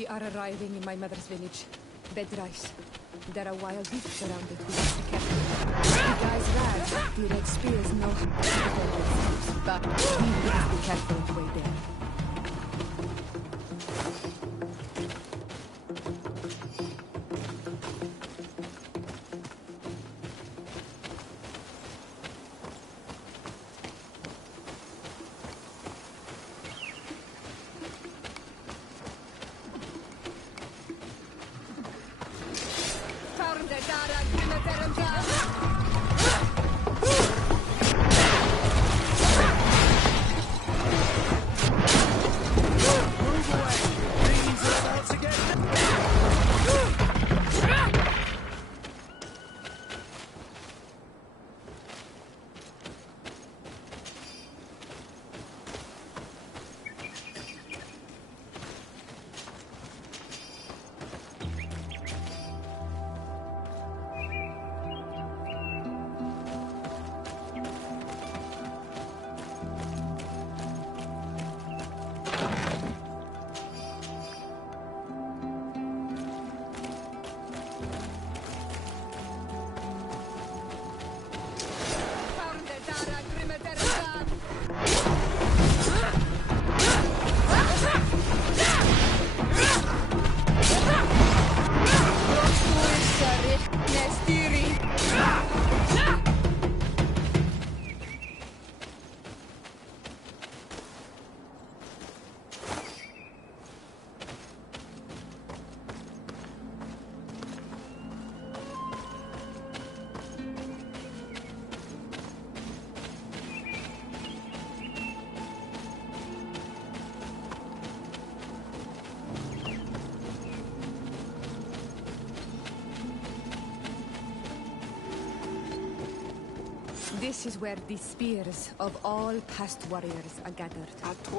We are arriving in my mother's village. Bed rice. There are wild beasts around it. We must be careful. The guys rag. The red spears know how to defend themselves. But we must be careful on the way there. This is where the spears of all past warriors are gathered.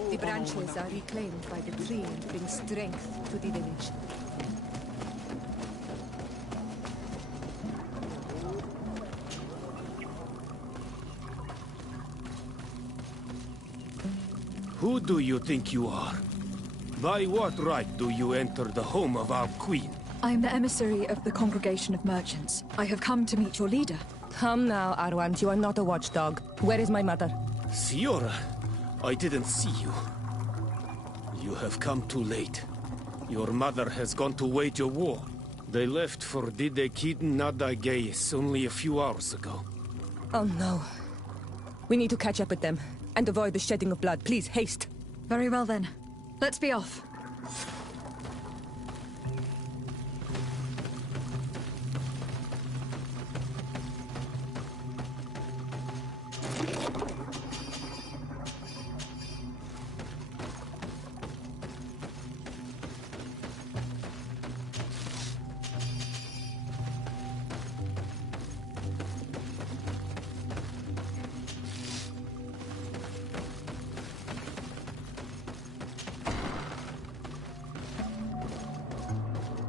The branches are reclaimed by the tree and bring strength to the village. Who do you think you are? By what right do you enter the home of our queen? I am the emissary of the Congregation of Merchants. I have come to meet your leader. Come now, Arwant. You are not a watchdog. Where is my mother? Siora, I didn't see you. You have come too late. Your mother has gone to wage a war. They left for Didekid Nadageis only a few hours ago. Oh no. We need to catch up with them and avoid the shedding of blood. Please, haste. Very well then. Let's be off.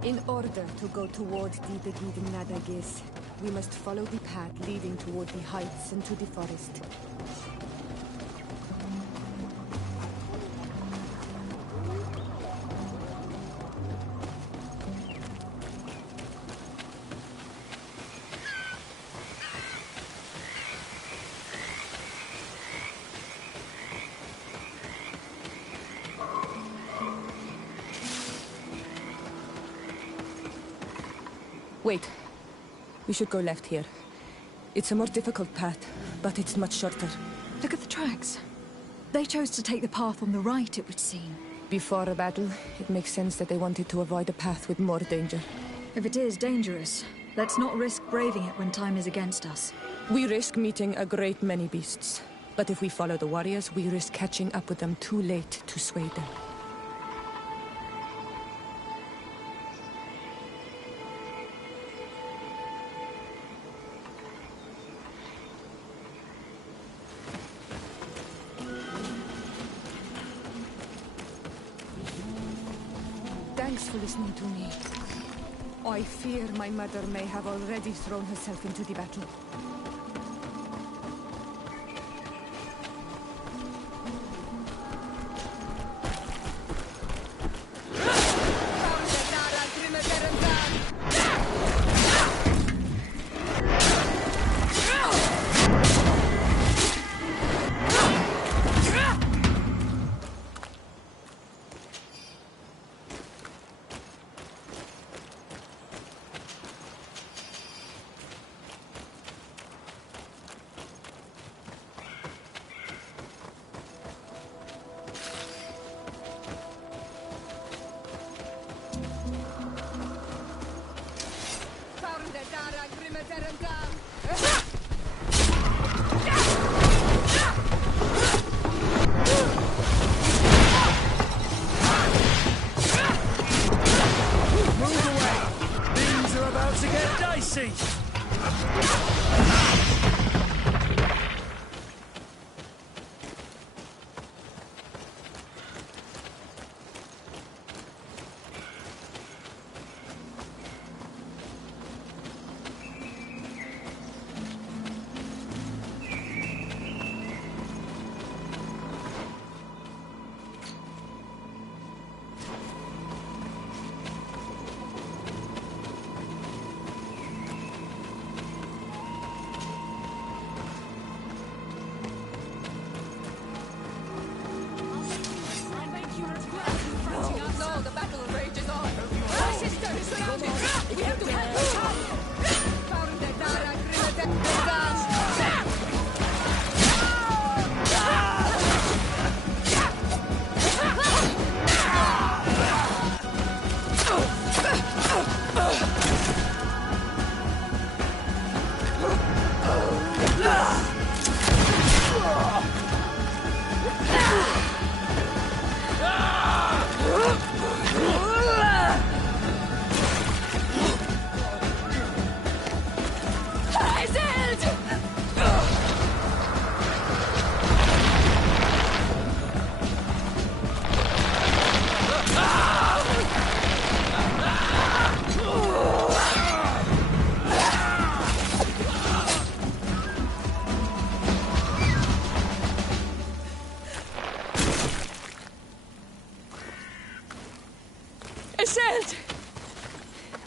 In order to go toward Didekid Nadageis, we must follow the path leading toward the heights and to the forest. Wait. We should go left here. It's a more difficult path, but it's much shorter. Look at the tracks. They chose to take the path on the right, it would seem. Before a battle, it makes sense that they wanted to avoid a path with more danger. If it is dangerous, let's not risk braving it when time is against us. We risk meeting a great many beasts. But if we follow the warriors, we risk catching up with them too late to sway them. Thanks for listening to me. I fear my mother may have already thrown herself into the battle. Move away! Things are about to get dicey! No, the battle rages on. My sister is surrounded. We have to help her.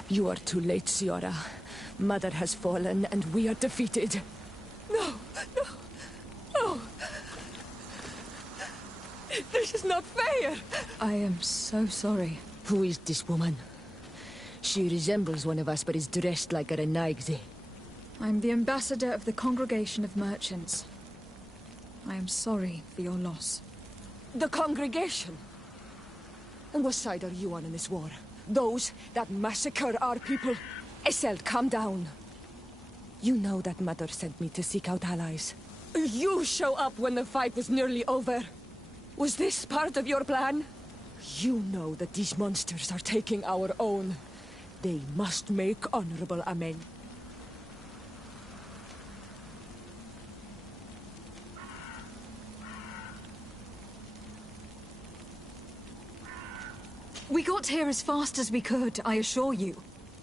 You are too late, Ciara. Mother has fallen, and we are defeated. No! This is not fair! I am so sorry. Who is this woman? She resembles one of us, but is dressed like a Renaigze. I'm the ambassador of the Congregation of Merchants. I am sorry for your loss. The congregation? And what side are you on in this war? Those that massacre our people? Iselt, calm down. You know that Mother sent me to seek out allies. You show up when the fight was nearly over. Was this part of your plan? You know that these monsters are taking our own. They must make honorable amends. We got here as fast as we could, I assure you.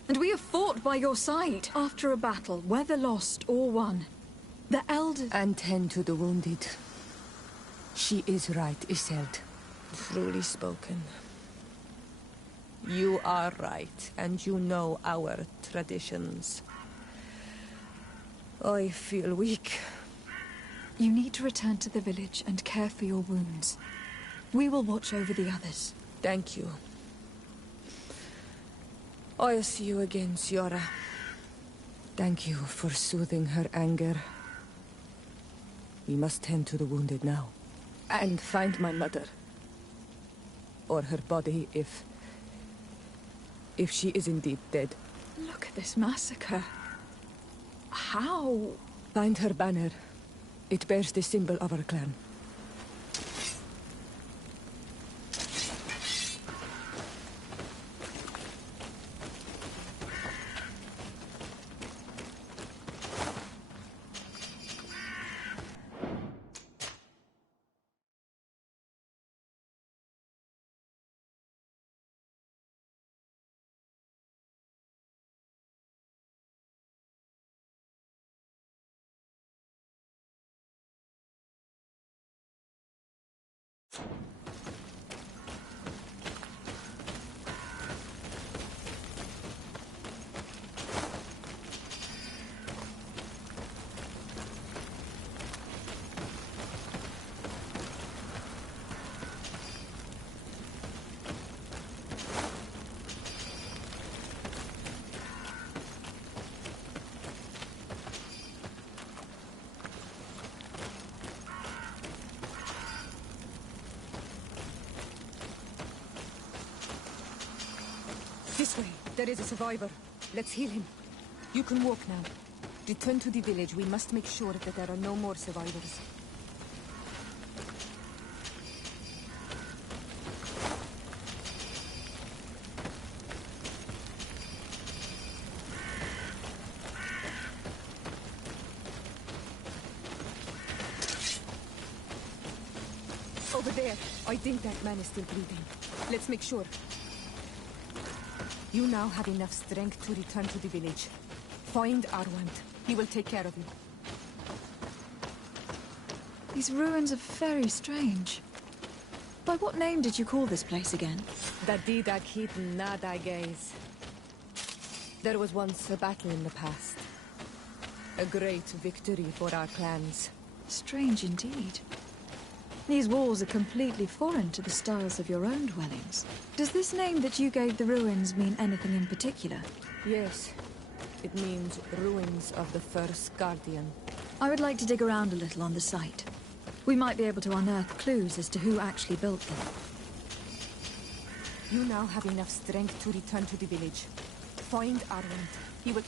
And we have fought by your side. After a battle, whether lost or won, the elders... And tend to the wounded. She is right, Iselt. Truly spoken. You are right, and you know our traditions. I feel weak. You need to return to the village and care for your wounds. We will watch over the others. Thank you. I'll see you again, Ciara. Thank you for soothing her anger. We must tend to the wounded now. And find my mother. Or her body, if she is indeed dead. Look at this massacre. How? Find her banner. It bears the symbol of our clan. This way. There is a survivor. Let's heal him. You can walk now. Return to the village. We must make sure that there are no more survivors. Over there. I think that man is still breathing. Let's make sure. You now have enough strength to return to the village. Find Arwand. He will take care of you. These ruins are very strange. By what name did you call this place again? Dadidakit Nadagays. There was once a battle in the past. A great victory for our clans. Strange indeed. These walls are completely foreign to the styles of your own dwellings. Does this name that you gave the ruins mean anything in particular? Yes. It means ruins of the first Guardian. I would like to dig around a little on the site. We might be able to unearth clues as to who actually built them. You now have enough strength to return to the village. Find Arwand. He will...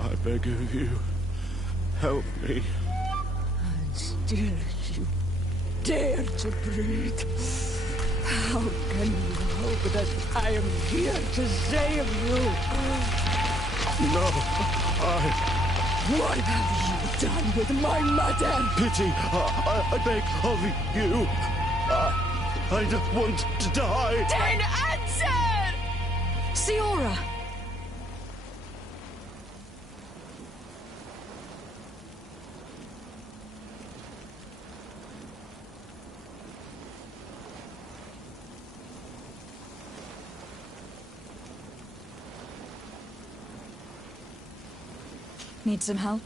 I beg of you, help me. And still you dare to breathe. How can you hope that I am here to save you? No, What have you done with my mother? pity, I beg of you. I don't want to die. Then answer! Siora! Need some help?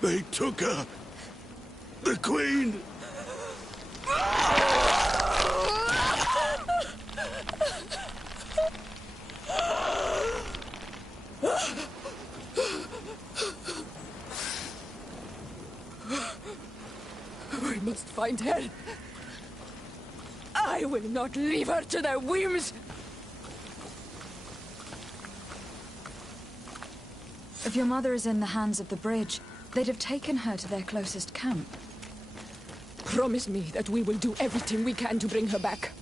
They took her. The Queen. We must find her. I will not leave her to their whims. If your mother is in the hands of the bridge, they'd have taken her to their closest camp. Promise me that we will do everything we can to bring her back.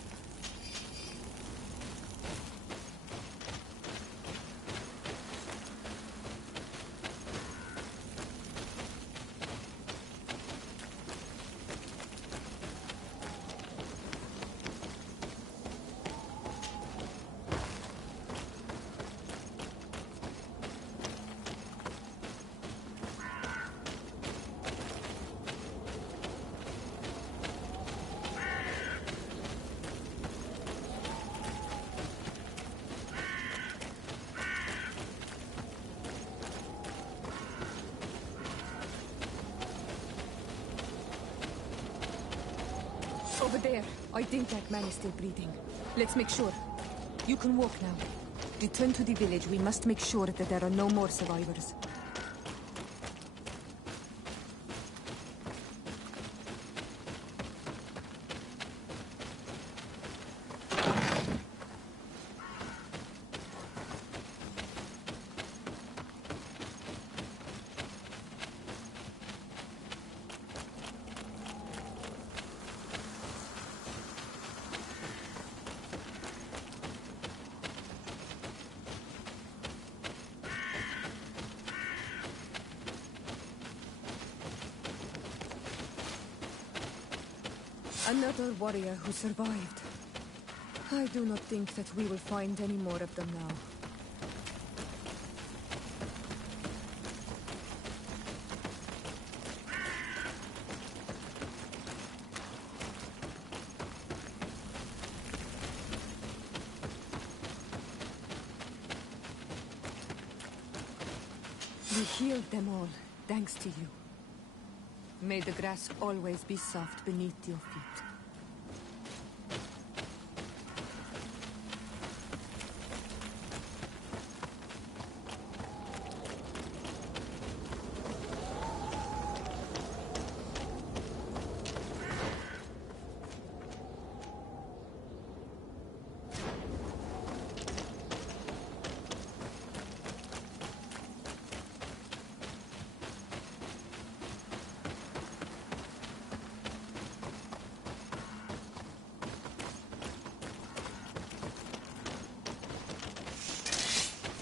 Over there. I think that man is still breathing. Let's make sure. You can walk now. Return to the village. We must make sure that there are no more survivors. Another warrior who survived. I do not think that we will find any more of them now. We healed them all, thanks to you. May the grass always be soft beneath your feet.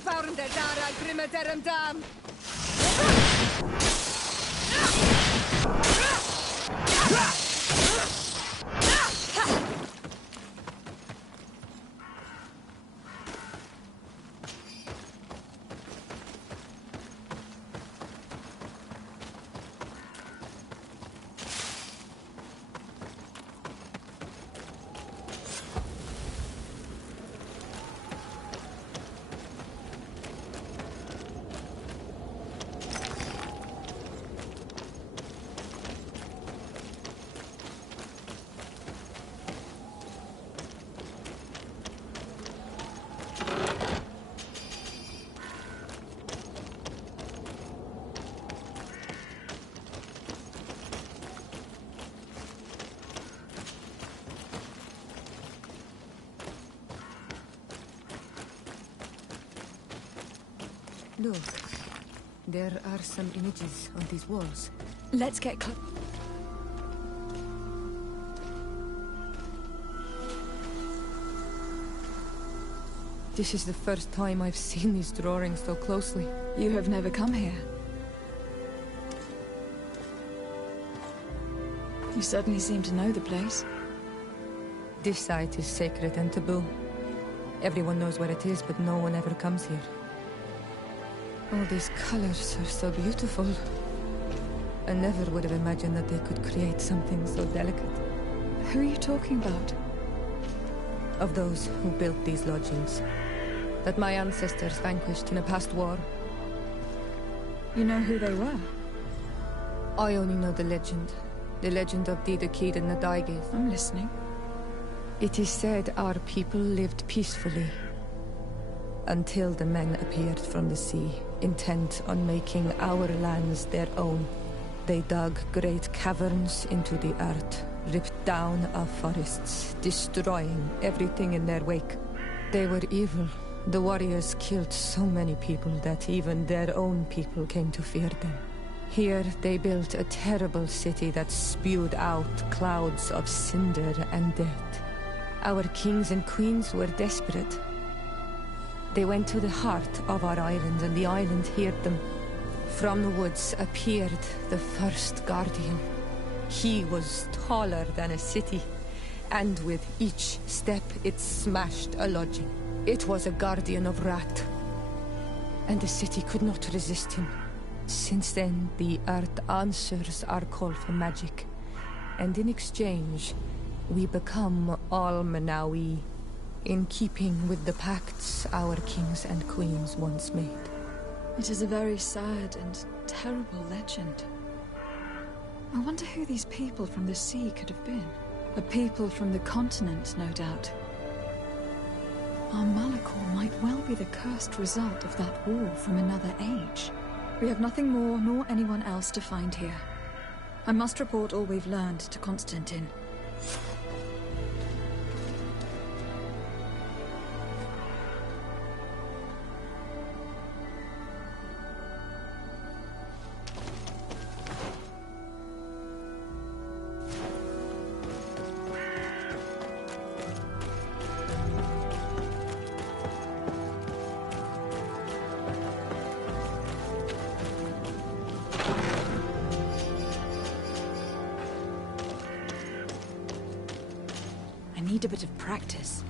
Found the Dara Grimaderum Dam! Look, there are some images on these walls. Let's get close. This is the first time I've seen these drawings so closely. You have never come here. You certainly seem to know the place. This site is sacred and taboo. Everyone knows where it is, but no one ever comes here. All these colors are so beautiful. I never would have imagined that they could create something so delicate. Who are you talking about? Of those who built these lodgings. That my ancestors vanquished in a past war. You know who they were? I only know the legend. The legend of Didakid and the Daiges. I'm listening. It is said our people lived peacefully. Until the men appeared from the sea, intent on making our lands their own. They dug great caverns into the earth, ripped down our forests, destroying everything in their wake. They were evil. The warriors killed so many people that even their own people came to fear them. Here they built a terrible city that spewed out clouds of cinder and dirt. Our kings and queens were desperate. They went to the heart of our island, and the island heard them. From the woods appeared the first guardian. He was taller than a city, and with each step it smashed a lodging. It was a guardian of Rat, and the city could not resist him. Since then, the earth answers our call for magic, and in exchange, we become Almanawi, in keeping with the pacts our kings and queens once made. It is a very sad and terrible legend. I wonder who these people from the sea could have been. A people from the continent, no doubt. Our Malachor might well be the cursed result of that war from another age. We have nothing more nor anyone else to find here. I must report all we've learned to Constantine. I need a bit of practice.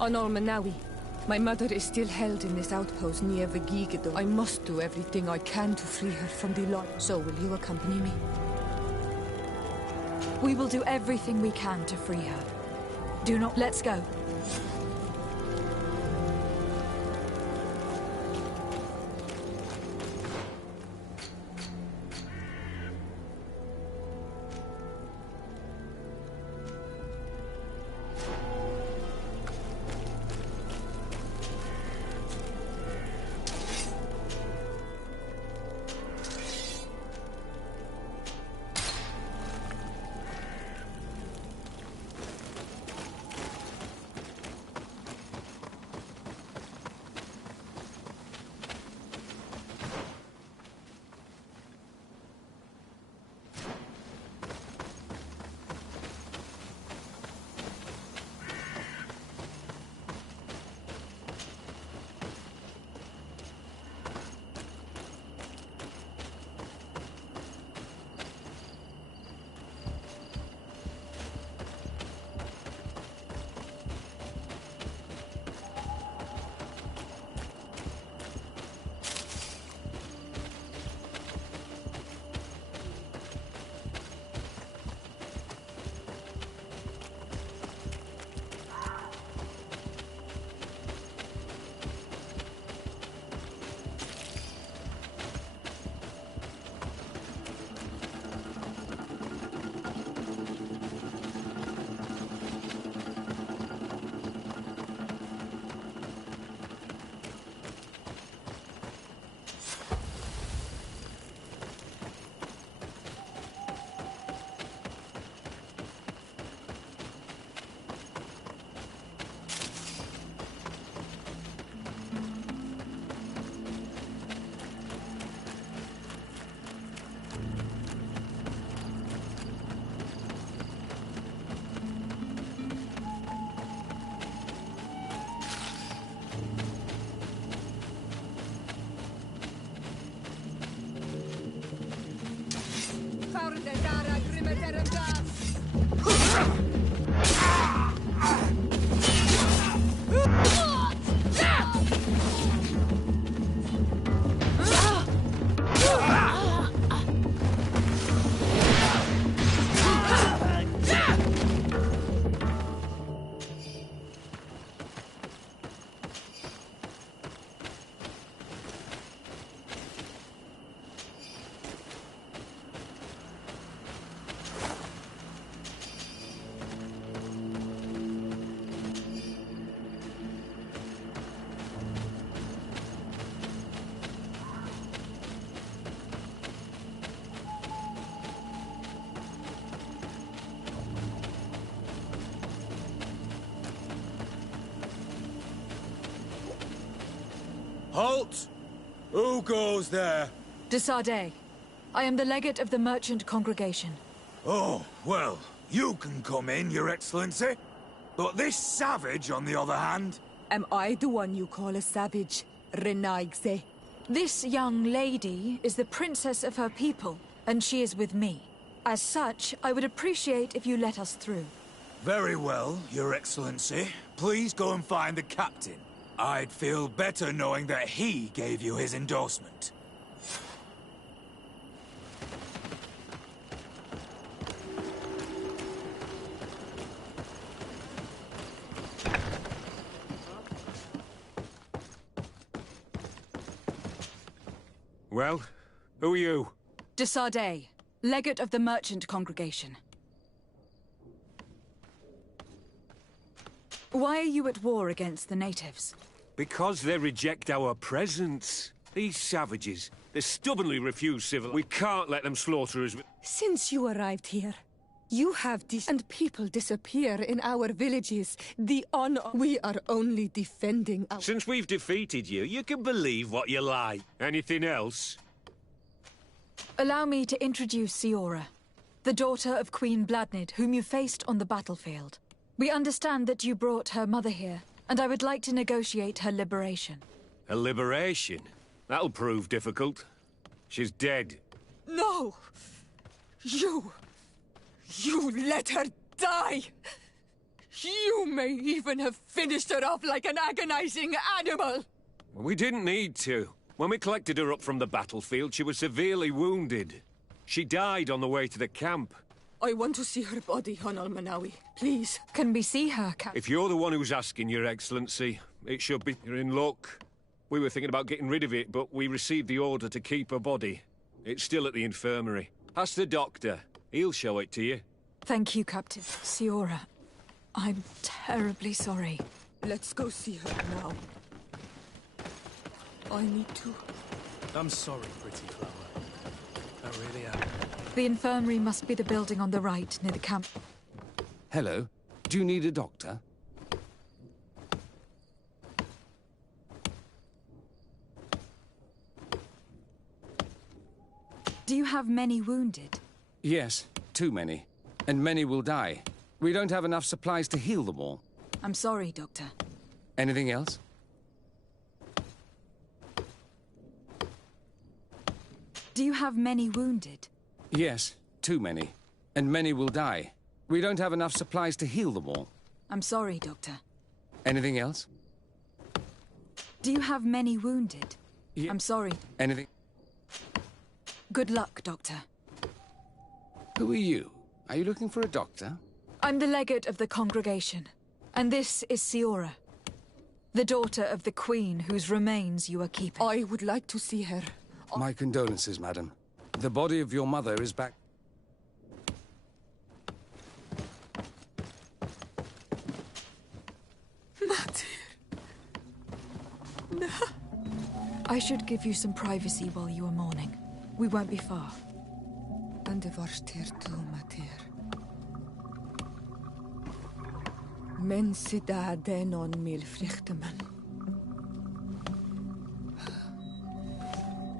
On Manawi. My mother is still held in this outpost near Vigigado. I must do everything I can to free her from the law. So will you accompany me? We will do everything we can to free her. Do not... Let's go. Halt! Who goes there? De Sardet. I am the legate of the merchant congregation. Oh, well, you can come in, Your Excellency. But this savage, on the other hand... Am I the one you call a savage, Renaigse? This young lady is the princess of her people, and she is with me. As such, I would appreciate if you let us through. Very well, Your Excellency. Please go and find the captain. I'd feel better knowing that he gave you his endorsement. Well, who are you? De Sardet, legate of the merchant congregation. Why are you at war against the natives? Because they reject our presence. These savages, they stubbornly refuse civil. We can't let them slaughter us. Since you arrived here, you have and people disappear in our villages. The honor... We are only defending our... Since we've defeated you, you can believe what you like. Anything else? Allow me to introduce Siora, the daughter of Queen Bladnid, whom you faced on the battlefield. We understand that you brought her mother here, and I would like to negotiate her liberation. A liberation? That'll prove difficult. She's dead. No! You let her die! You may even have finished her off like an agonizing animal! We didn't need to. When we collected her up from the battlefield, she was severely wounded. She died on the way to the camp. I want to see her body, on Manawi. Please. Can we see her, If you're the one who's asking, Your Excellency, it should be. You're in luck. We were thinking about getting rid of it, but we received the order to keep her body. It's still at the infirmary. Ask the doctor. He'll show it to you. Thank you, Captain. Siora, I'm terribly sorry. Let's go see her now. I need to. I'm sorry, pretty flower. I really am. The infirmary must be the building on the right, near the camp. Hello. Do you need a doctor? Do you have many wounded? Yes, too many. And many will die. We don't have enough supplies to heal them all. I'm sorry, Doctor. Anything else? Do you have many wounded? Yes, too many. And many will die. We don't have enough supplies to heal them all. I'm sorry, Doctor. Anything else? Do you have many wounded? I'm sorry. Anything? Good luck, Doctor. Who are you? Are you looking for a doctor? I'm the legate of the congregation. And this is Siora, the daughter of the Queen whose remains you are keeping. I would like to see her. My condolences, madam. The body of your mother is back. I should give you some privacy while you are mourning. We won't be far. And the Varstir too, Matir. Men sida den on mil frichteman.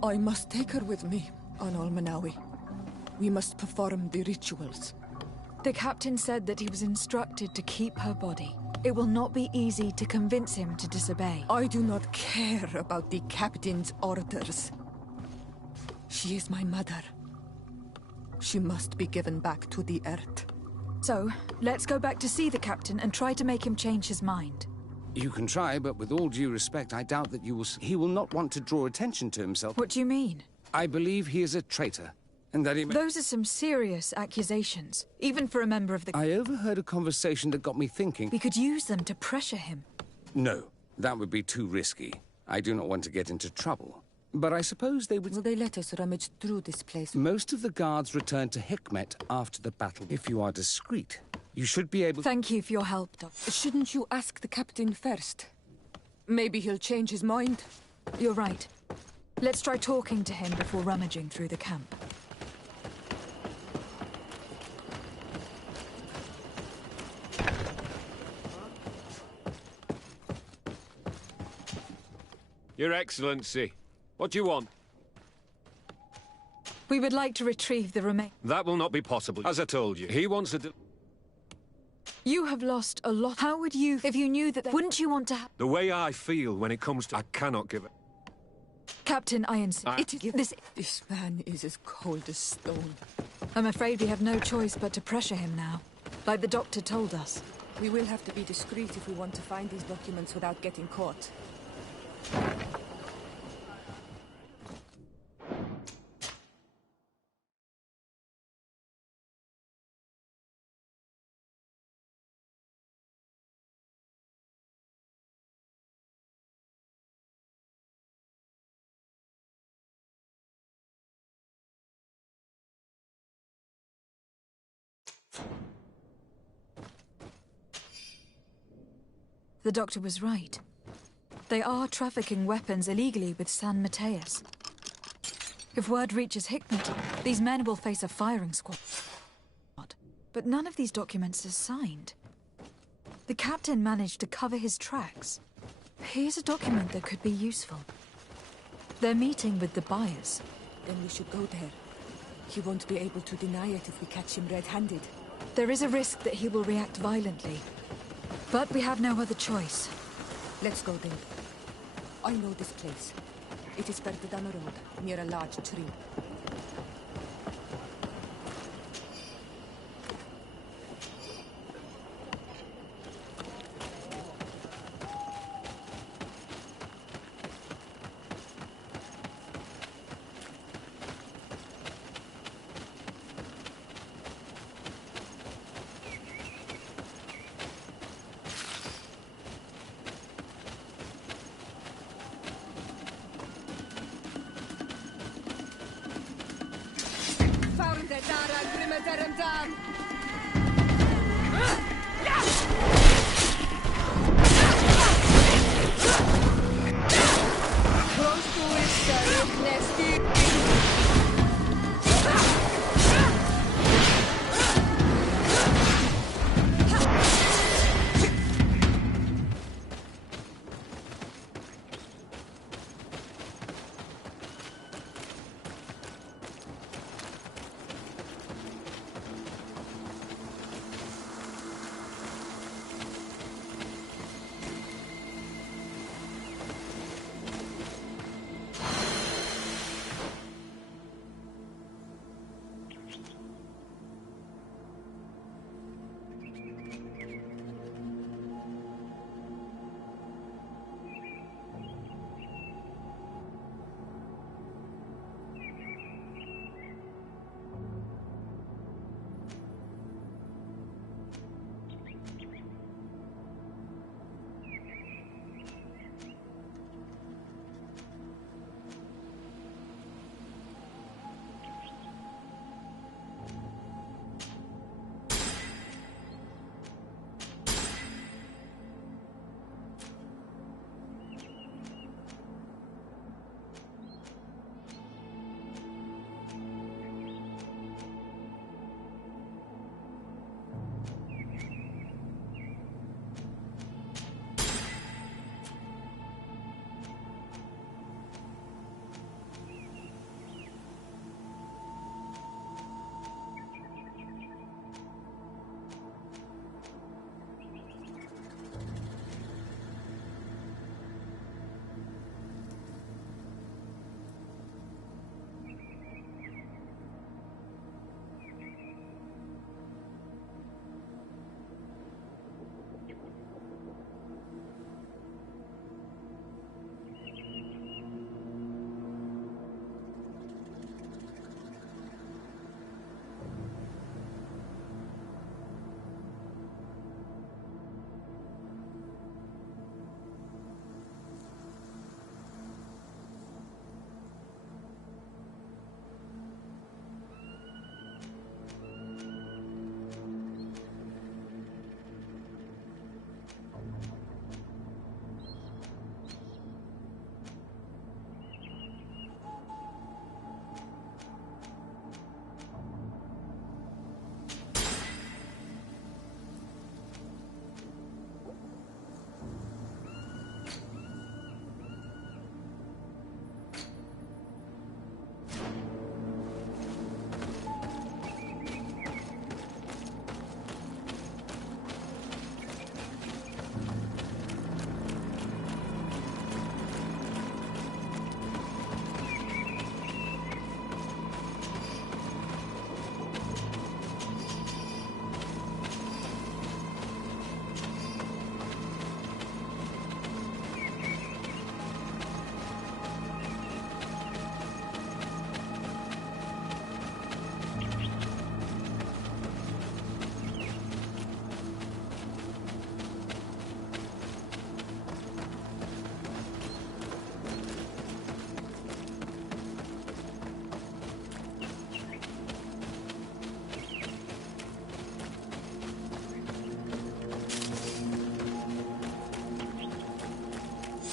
I must take her with me, on Manawi. We must perform the rituals. The captain said that he was instructed to keep her body. It will not be easy to convince him to disobey. I do not care about the captain's orders. She is my mother. She must be given back to the earth. So, let's go back to see the captain and try to make him change his mind. You can try, but with all due respect, I doubt that he will not want to draw attention to himself. What do you mean? I believe he is a traitor, and that he may... Those are some serious accusations, even for a member of the... I overheard a conversation that got me thinking... We could use them to pressure him. No, that would be too risky. I do not want to get into trouble. But I suppose they would... Will they let us rummage through this place? Most of the guards return to Hikmet after the battle. If you are discreet, you should be able... Thank you for your help, Doctor. Shouldn't you ask the captain first? Maybe he'll change his mind. You're right. Let's try talking to him before rummaging through the camp. Your Excellency, what do you want? We would like to retrieve the remains. That will not be possible. As I told you, he wants to... You have lost a lot. How would you, if you knew that... Wouldn't you want to have... The way I feel when it comes to... I cannot give it. Captain, I insist. This man is as cold as stone. I'm afraid we have no choice but to pressure him now. Like the doctor told us. We will have to be discreet if we want to find these documents without getting caught. The doctor was right. They are trafficking weapons illegally with San Mateus. If word reaches Hikmet, these men will face a firing squad. But none of these documents is signed. The captain managed to cover his tracks. Here's a document that could be useful. They're meeting with the buyers. Then we should go there. He won't be able to deny it if we catch him red-handed. There is a risk that he will react violently. But we have no other choice. Let's go then. I know this place. It is further down the road, near a large tree. Grimaderum. Close to it, sir. Nasty.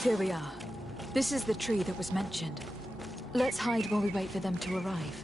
Here we are. This is the tree that was mentioned. Let's hide while we wait for them to arrive.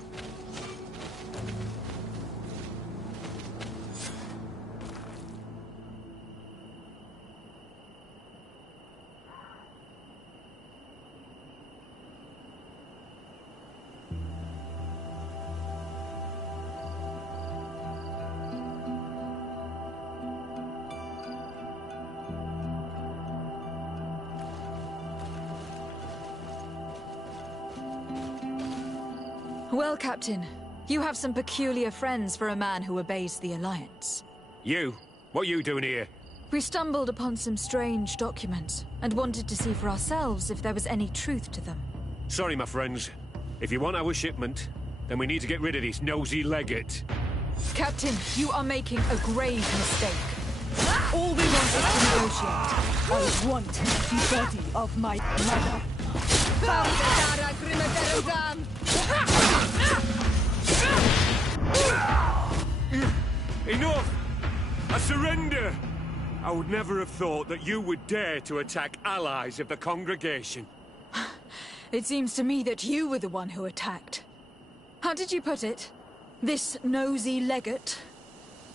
Well, Captain, you have some peculiar friends for a man who obeys the Alliance. You? What are you doing here? We stumbled upon some strange documents and wanted to see for ourselves if there was any truth to them. Sorry, my friends. If you want our shipment, then we need to get rid of this nosy legate. Captain, you are making a grave mistake. All we want is to negotiate. I want the body of my mother. Found the Dara Grimaderum. Surrender! I would never have thought that you would dare to attack allies of the congregation. It seems to me that you were the one who attacked. How did you put it? This nosy legate?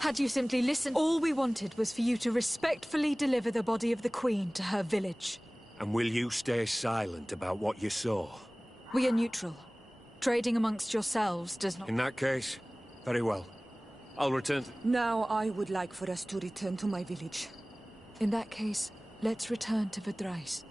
Had you simply listened, all we wanted was for you to respectfully deliver the body of the Queen to her village. And will you stay silent about what you saw? We are neutral. Trading amongst yourselves does not... In that case, very well. I'll return to... Now I would like for us to return to my village. In that case, let's return to Verdrais.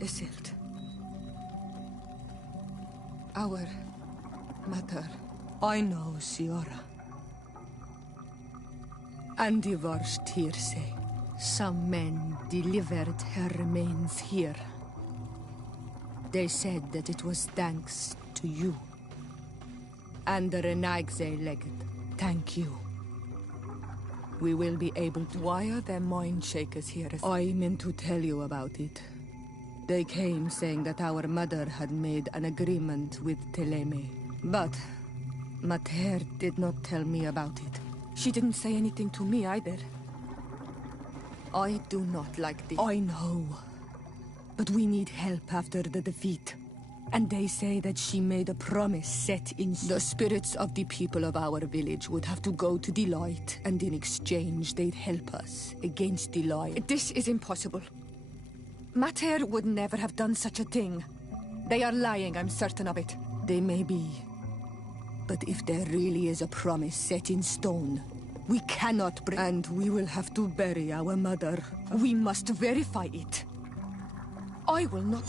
Isildt. Our mother. I know, Siora. And the worst hearsay. Some men delivered her remains here. They said that it was thanks to you. And the Renagze legate. Thank you. We will be able to... Why are there mind shakers here? I meant to tell you about it. They came saying that our mother had made an agreement with Teleme. But Mater did not tell me about it. She didn't say anything to me either. I do not like this. I know. But we need help after the defeat. And they say that she made a promise set in... The spirits of the people of our village would have to go to the light, and in exchange they'd help us against the light. This is impossible. Mater would never have done such a thing. They are lying, I'm certain of it. They may be. But if there really is a promise set in stone, we cannot break... And we will have to bury our mother. We must verify it. I will not...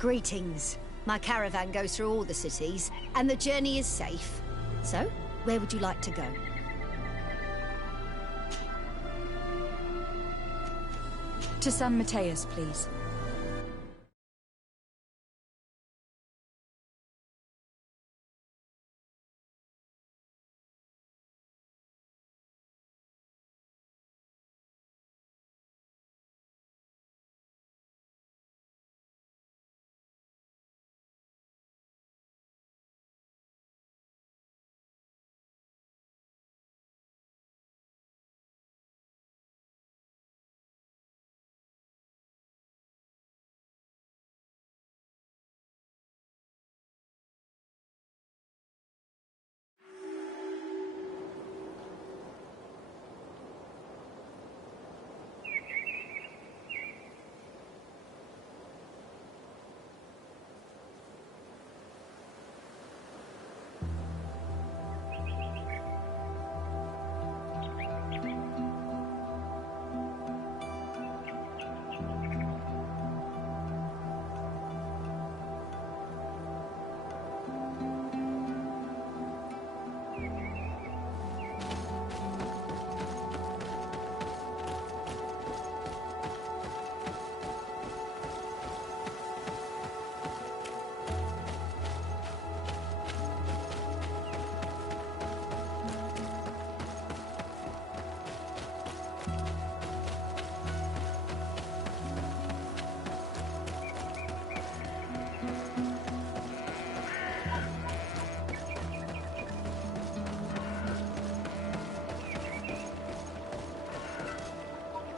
Greetings. My caravan goes through all the cities, and the journey is safe. So, where would you like to go? To San Mateus, please.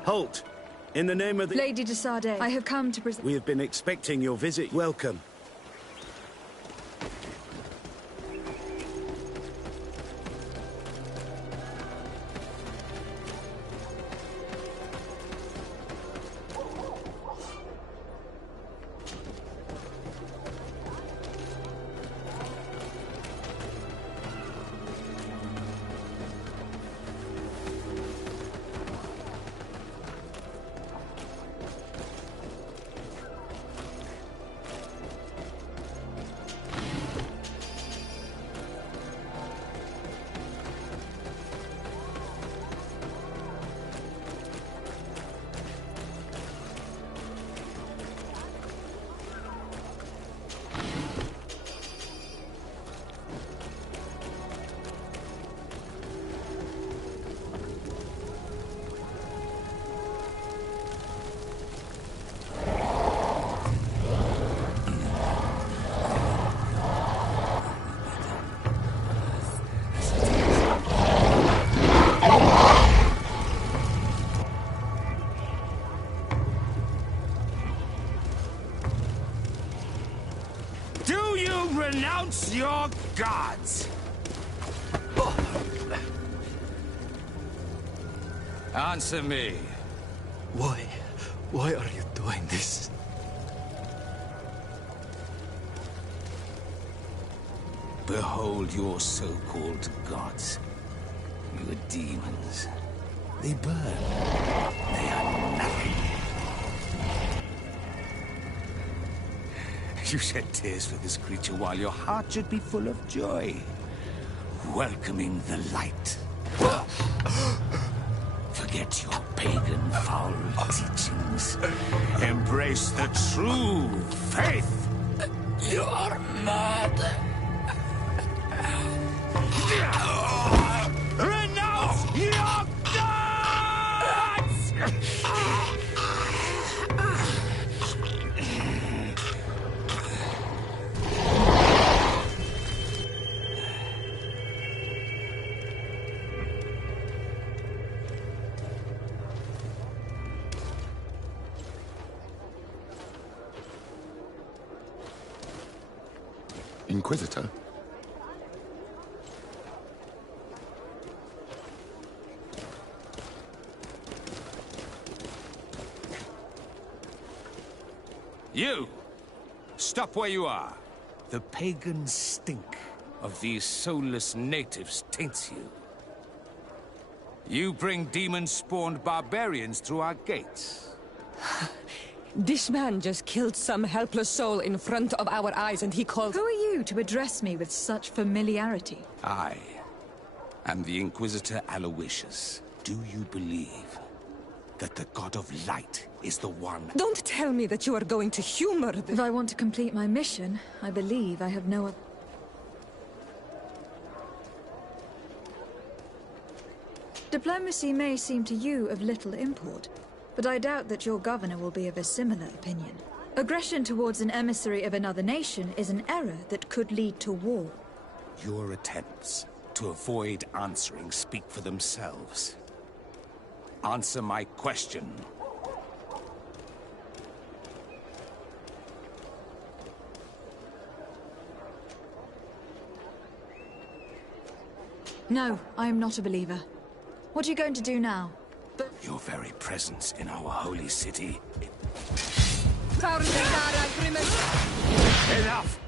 Halt! In the name of the... Lady de Sade, I have come to present... We have been expecting your visit. Welcome. Renounce your gods! Answer me. Why? Why are you doing this? Behold your so-called gods. Your demons. They burn. They are nothing. You shed tears for this creature while your heart should be full of joy. Welcoming the light. Forget your pagan foul teachings. Embrace the true faith. You are mad. Renounce your gods! Inquisitor? You! Stop where you are. The pagan stink of these soulless natives taints you. You bring demon-spawned barbarians through our gates. This man just killed some helpless soul in front of our eyes, and he called... Who are you to address me with such familiarity? I am the Inquisitor Aloysius. Do you believe that the God of Light is the one? Don't tell me that you are going to humor the... If I want to complete my mission, I believe I have no other... Diplomacy may seem to you of little import, but I doubt that your governor will be of a similar opinion. Aggression towards an emissary of another nation is an error that could lead to war. Your attempts to avoid answering speak for themselves. Answer my question. No, I am not a believer. What are you going to do now? Your very presence in our holy city. Enough!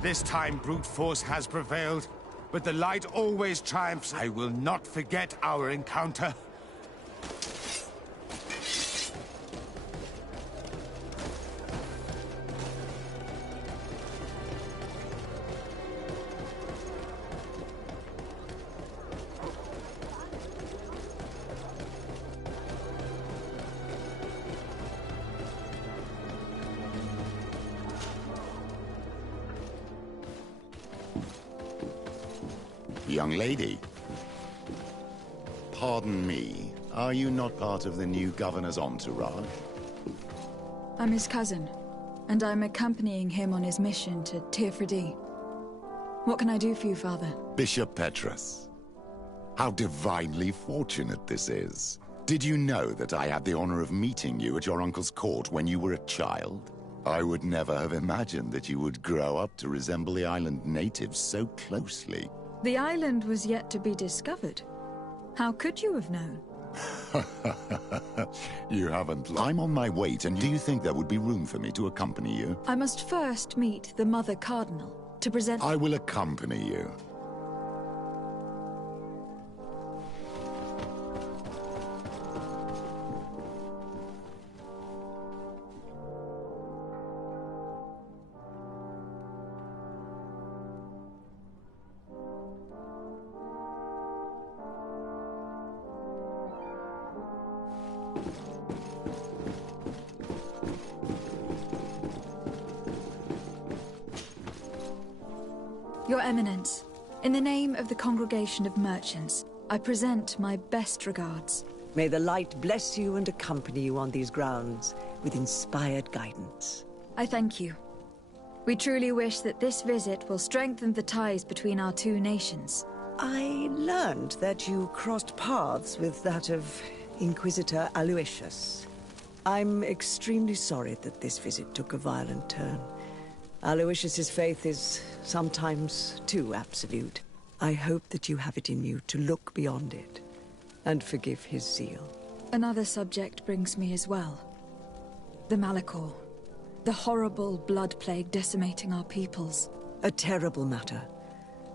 This time brute force has prevailed, but the light always triumphs. I will not forget our encounter. Young lady. Pardon me, are you not part of the new governor's entourage? I'm his cousin, and I'm accompanying him on his mission to Tirfredi. What can I do for you, Father? Bishop Petrus. How divinely fortunate this is. Did you know that I had the honor of meeting you at your uncle's court when you were a child? I would never have imagined that you would grow up to resemble the island natives so closely. The island was yet to be discovered. How could you have known? You haven't. I'm on my way, and do you think there would be room for me to accompany you? I must first meet the Mother Cardinal to present... I will accompany you. Your Eminence, in the name of the Congregation of Merchants, I present my best regards. May the light bless you and accompany you on these grounds with inspired guidance. I thank you. We truly wish that this visit will strengthen the ties between our two nations. I learned that you crossed paths with that of Inquisitor Aloysius. I'm extremely sorry that this visit took a violent turn. Aloysius's faith is sometimes too absolute. I hope that you have it in you to look beyond it and forgive his zeal. Another subject brings me as well. The Malachor. The horrible blood plague decimating our peoples. A terrible matter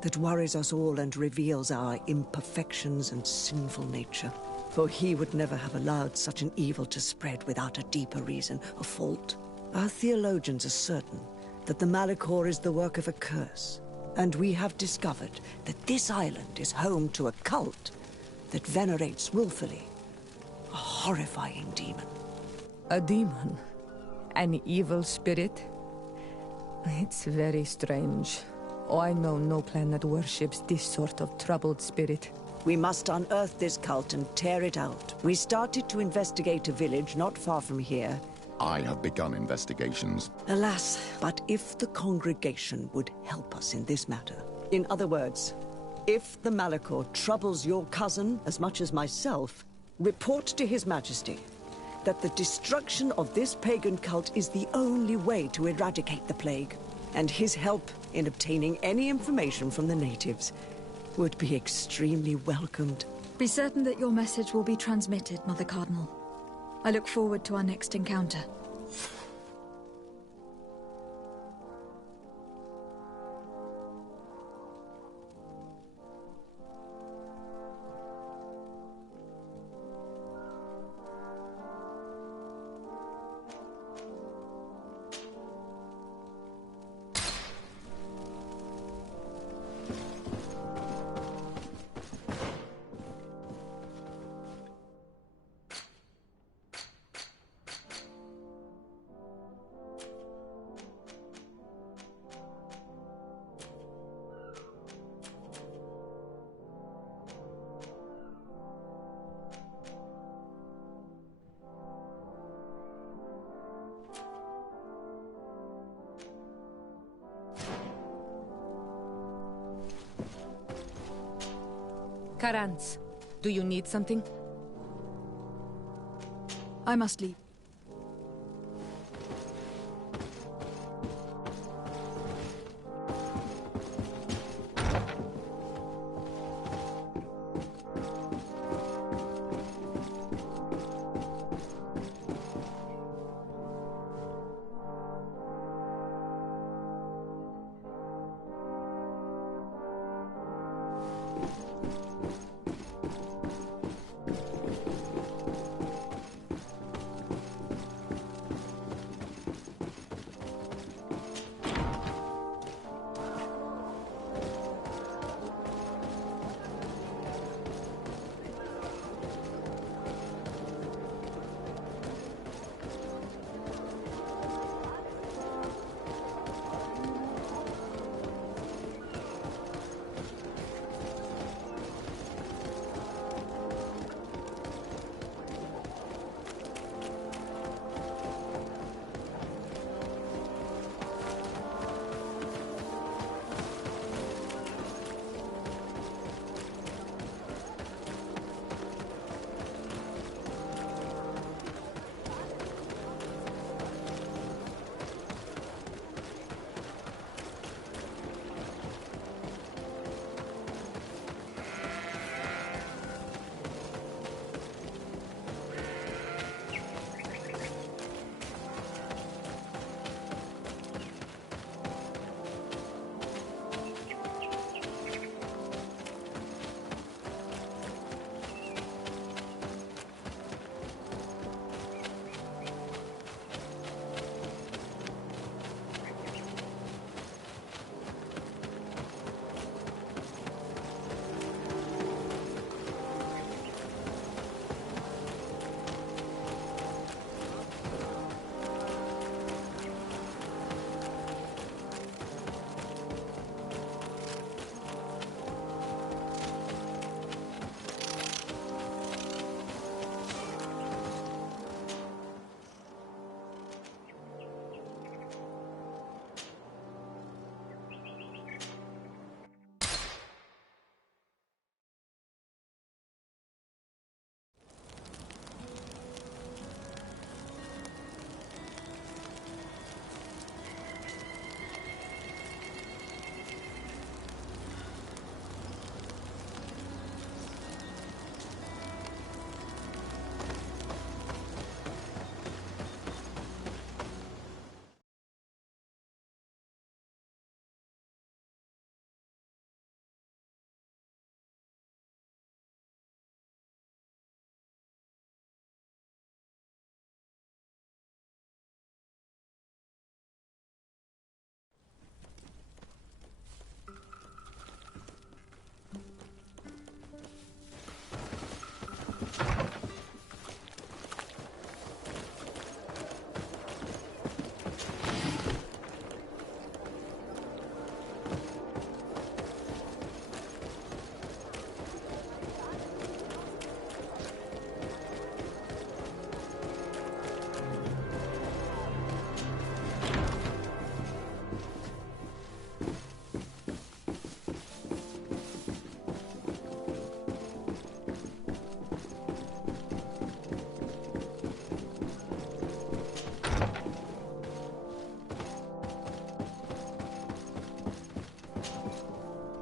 that worries us all and reveals our imperfections and sinful nature. For he would never have allowed such an evil to spread without a deeper reason, a fault. Our theologians are certain that the Malachor is the work of a curse, and we have discovered that this island is home to a cult that venerates willfully a horrifying demon. A demon? An evil spirit? It's very strange. Oh, I know no planet worships this sort of troubled spirit. We must unearth this cult and tear it out. We started to investigate a village not far from here. I have begun investigations. Alas, but if the congregation would help us in this matter. In other words, if the Malachor troubles your cousin as much as myself, report to His Majesty that the destruction of this pagan cult is the only way to eradicate the plague, and his help in obtaining any information from the natives would be extremely welcomed. Be certain that your message will be transmitted, Mother Cardinal. I look forward to our next encounter. Karans, do you need something? I must leave.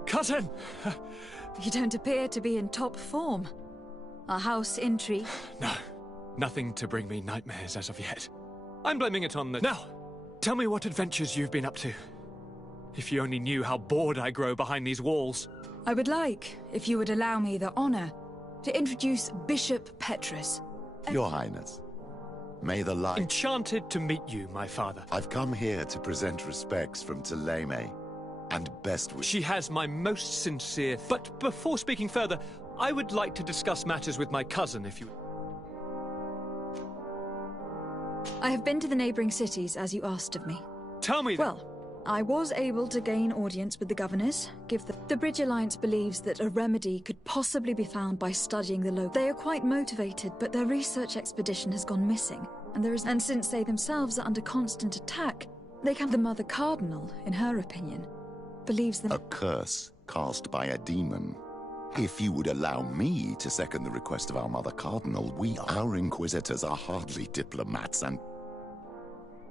Cousin! You don't appear to be in top form. Our house intrigue? No, nothing to bring me nightmares as of yet. I'm blaming it on the... Now, tell me what adventures you've been up to. If you only knew how bored I grow behind these walls. I would like, if you would allow me the honor, to introduce Bishop Petrus. Your Highness, may the light... Enchanted to meet you, my father. I've come here to present respects from Teleme, and best wishes. She has my most sincere... But before speaking further, I would like to discuss matters with my cousin, if you... I have been to the neighboring cities, as you asked of me. Tell me that... Well, I was able to gain audience with the governors, The Bridge Alliance believes that a remedy could possibly be found by studying the local... They are quite motivated, but their research expedition has gone missing, and since they themselves are under constant attack, they can... The Mother Cardinal, in her opinion, believes them... A curse cast by a demon. If you would allow me to second the request of our Mother Cardinal, our Inquisitors are hardly diplomats and...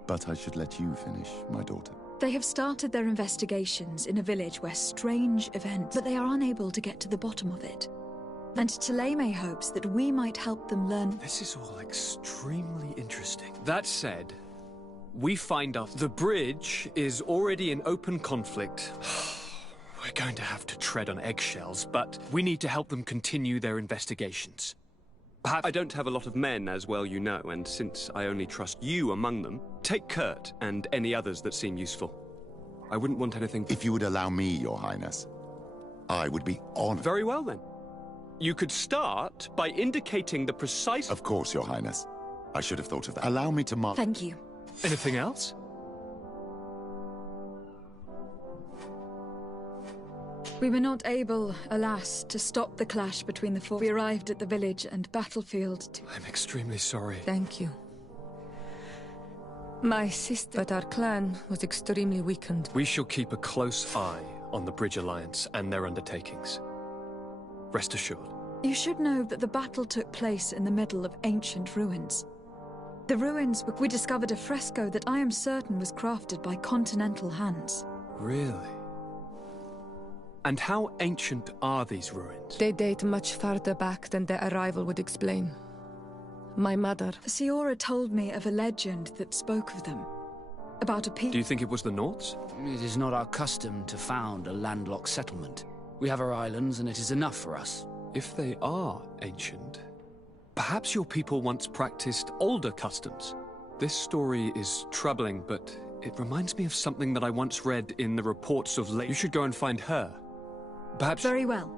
But I should let you finish, my daughter. They have started their investigations in a village where strange events, but they are unable to get to the bottom of it. And Taleme hopes that we might help them learn... This is all extremely interesting. That said, we find out the bridge is already in open conflict. We're going to have to tread on eggshells, but we need to help them continue their investigations. Perhaps I don't have a lot of men, as well you know, and since I only trust you among them, take Kurt and any others that seem useful. I wouldn't want anything... If you would allow me, Your Highness, I would be honored. Very well, then. You could start by indicating the precise... Of course, Your Highness. I should have thought of that. Allow me to mark... Thank you. Anything else? We were not able, alas, to stop the clash between the four. We arrived at the village and battlefield to... I'm extremely sorry. Thank you. My sister, but our clan was extremely weakened. We shall keep a close eye on the Bridge Alliance and their undertakings. Rest assured. You should know that the battle took place in the middle of ancient ruins. The ruins, we discovered a fresco that I am certain was crafted by continental hands. Really? And how ancient are these ruins? They date much farther back than their arrival would explain. My mother... Siora told me of a legend that spoke of them. About a people... Do you think it was the Norts? It is not our custom to found a landlocked settlement. We have our islands, and it is enough for us. If they are ancient, perhaps your people once practiced older customs. This story is troubling, but it reminds me of something that I once read in the reports of late. You should go and find her. Perhaps... Very well.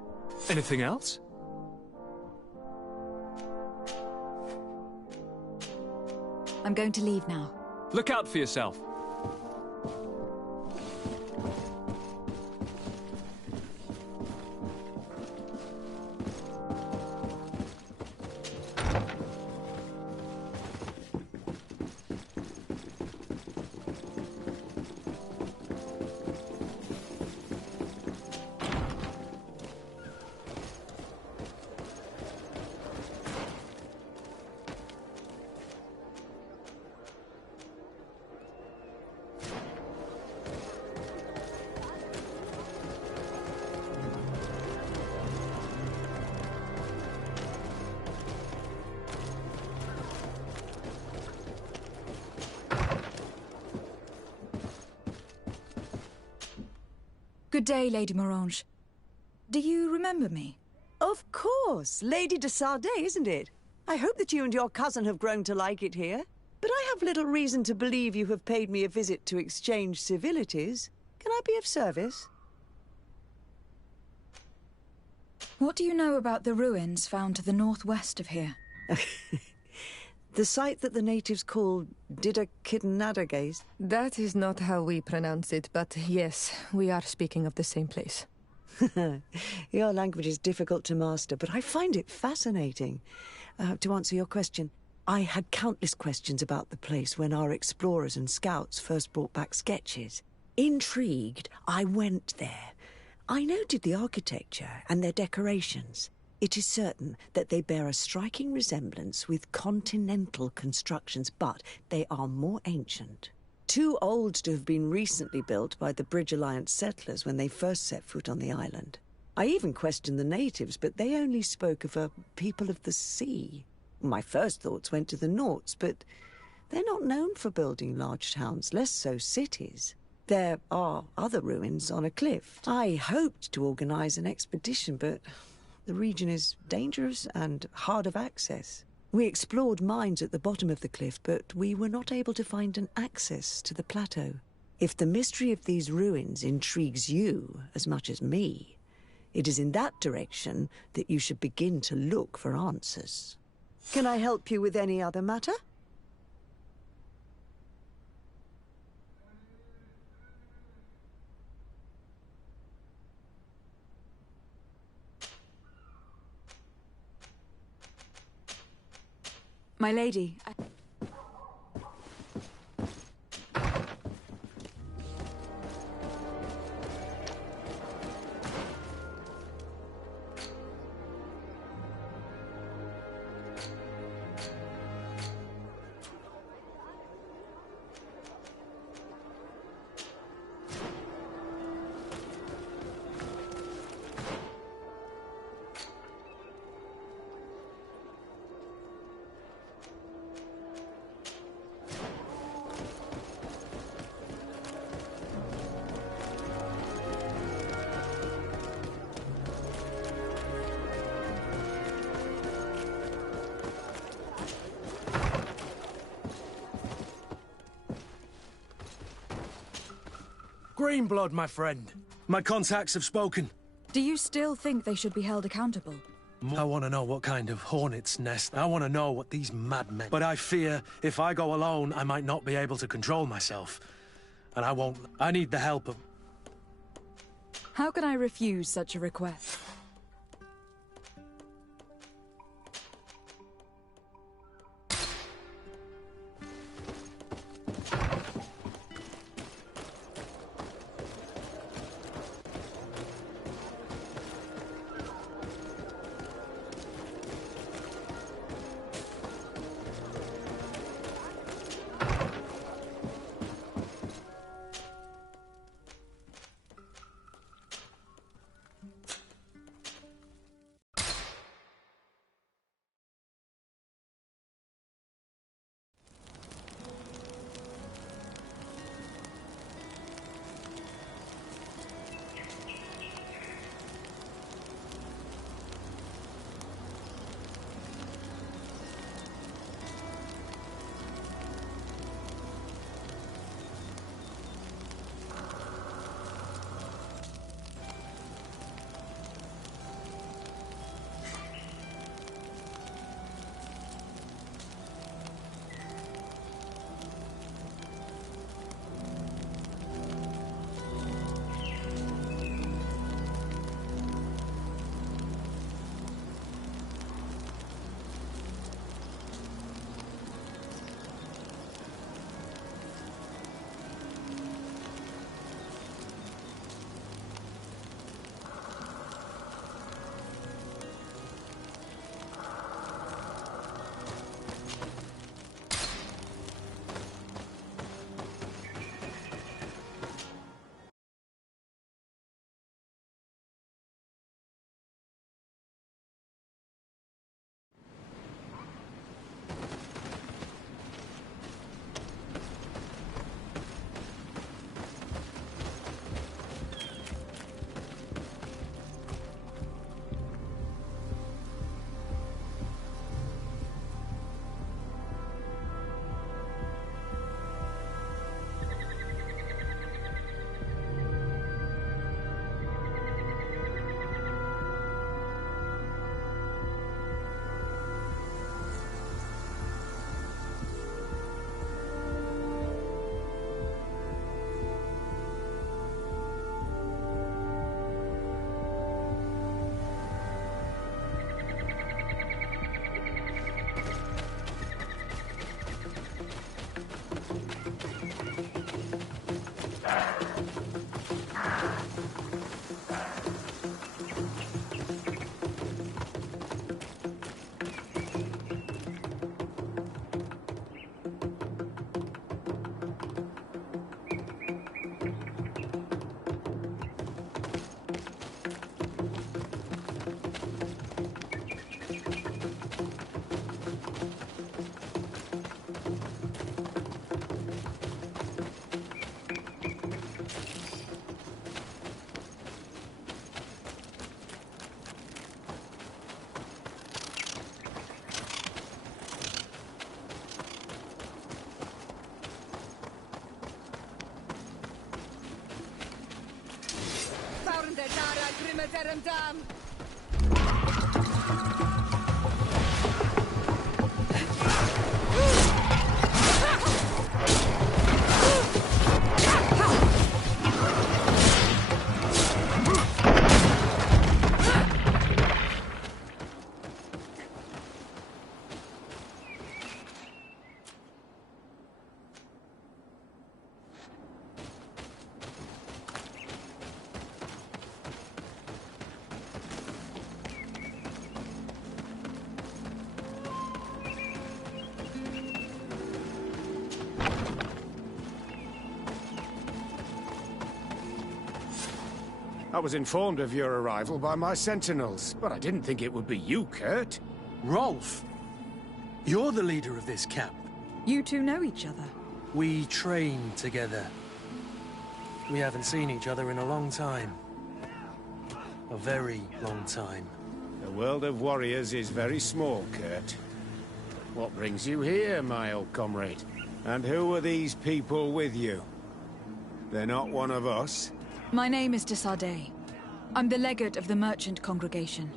Anything else? I'm going to leave now. Look out for yourself. Good day, Lady Morange. Do you remember me? Of course. Lady de Sardet, isn't it? I hope that you and your cousin have grown to like it here. But I have little reason to believe you have paid me a visit to exchange civilities. Can I be of service? What do you know about the ruins found to the northwest of here? The site that the natives call Didakidnadagays? That is not how we pronounce it, but yes, we are speaking of the same place. Your language is difficult to master, but I find it fascinating. To answer your question, I had countless questions about the place when our explorers and scouts first brought back sketches. Intrigued, I went there. I noted the architecture and their decorations. It is certain that they bear a striking resemblance with continental constructions, but they are more ancient. Too old to have been recently built by the Bridge Alliance settlers when they first set foot on the island. I even questioned the natives, but they only spoke of a people of the sea. My first thoughts went to the Norts, but they're not known for building large towns, less so cities. There are other ruins on a cliff. I hoped to organize an expedition, but the region is dangerous and hard of access. We explored mines at the bottom of the cliff, but we were not able to find an access to the plateau. If the mystery of these ruins intrigues you as much as me, it is in that direction that you should begin to look for answers. Can I help you with any other matter? My lady, Greenblood, my friend. My contacts have spoken. Do you still think they should be held accountable? I want to know what kind of hornet's nest. I want to know what these madmen... But I fear if I go alone, I might not be able to control myself. And I won't... I need the help of... How can I refuse such a request? Dam. I was informed of your arrival by my sentinels, but I didn't think it would be you, Kurt. Rolf, you're the leader of this camp. You two know each other? We train together. We haven't seen each other in a long time. A very long time. The world of warriors is very small, Kurt. What brings you here, my old comrade? And who are these people with you? They're not one of us. My name is Desardet. I'm the legate of the merchant congregation.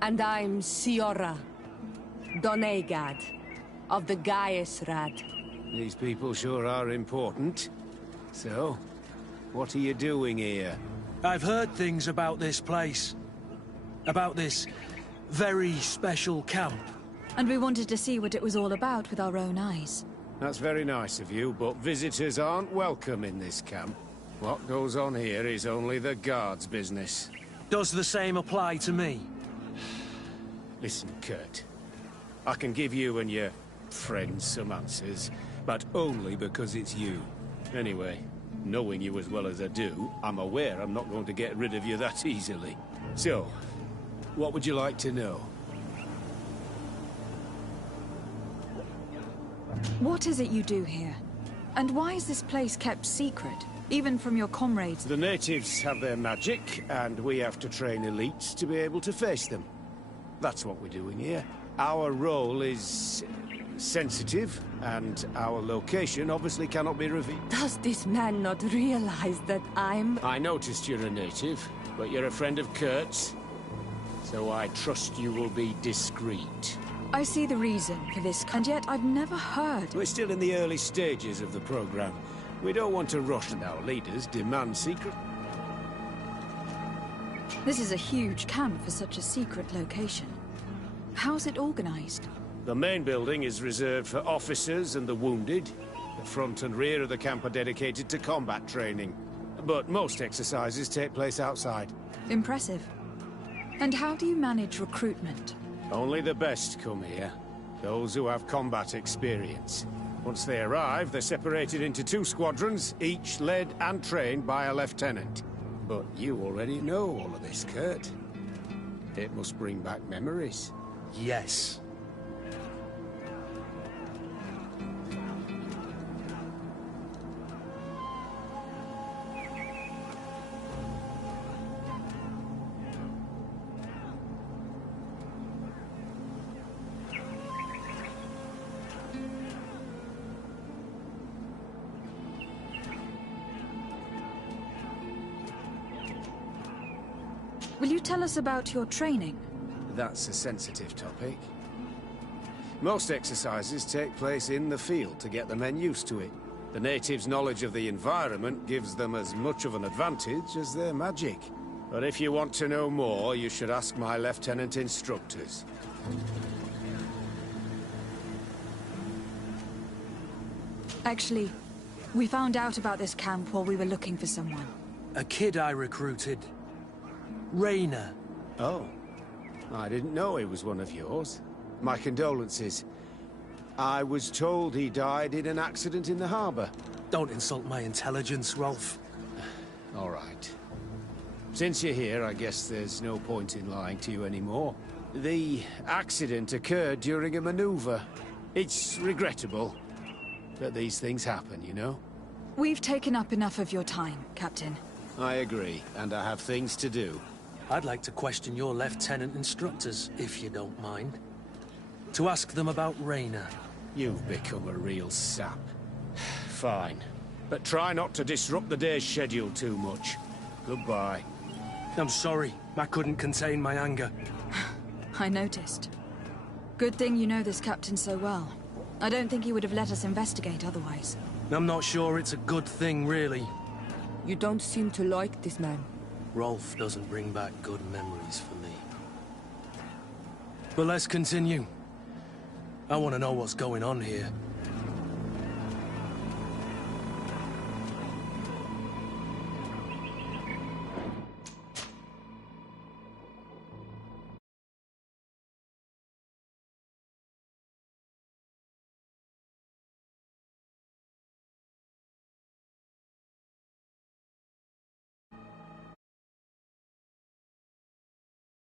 And I'm Siora Donegad of the Gaius-Rad. These people sure are important. So, what are you doing here? I've heard things about this place. About this very special camp. And we wanted to see what it was all about with our own eyes. That's very nice of you, but visitors aren't welcome in this camp. What goes on here is only the guards' business. Does the same apply to me? Listen, Kurt. I can give you and your friends some answers, but only because it's you. Anyway, knowing you as well as I do, I'm aware I'm not going to get rid of you that easily. So, what would you like to know? What is it you do here? And why is this place kept secret, even from your comrades? The natives have their magic, and we have to train elites to be able to face them. That's what we're doing here. Our role is sensitive, and our location obviously cannot be revealed. Does this man not realize that I'm... I noticed you're a native, but you're a friend of Kurt's, so I trust you will be discreet. I see the reason for this, and yet I've never heard. We're still in the early stages of the program. We don't want to rush, and our leaders demand secret. This is a huge camp for such a secret location. How's it organized? The main building is reserved for officers and the wounded. The front and rear of the camp are dedicated to combat training. But most exercises take place outside. Impressive. And how do you manage recruitment? Only the best come here. Those who have combat experience. Once they arrive, they're separated into 2 squadrons, each led and trained by a lieutenant. But you already know all of this, Kurt. It must bring back memories. Yes. Will you tell us about your training? That's a sensitive topic. Most exercises take place in the field to get the men used to it. The natives' knowledge of the environment gives them as much of an advantage as their magic. But if you want to know more, you should ask my lieutenant instructors. Actually, we found out about this camp while we were looking for someone. A kid I recruited. Rainer. Oh. I didn't know he was one of yours. My condolences. I was told he died in an accident in the harbor. Don't insult my intelligence, Rolf. All right. Since you're here, I guess there's no point in lying to you anymore. The accident occurred during a maneuver. It's regrettable, but these things happen, you know? We've taken up enough of your time, Captain. I agree, and I have things to do. I'd like to question your lieutenant instructors, if you don't mind. To ask them about Rainer. You've become a real sap. Fine. But try not to disrupt the day's schedule too much. Goodbye. I'm sorry. I couldn't contain my anger. I noticed. Good thing you know this captain so well. I don't think he would have let us investigate otherwise. I'm not sure it's a good thing, really. You don't seem to like this man. Rolf doesn't bring back good memories for me. But let's continue. I want to know what's going on here.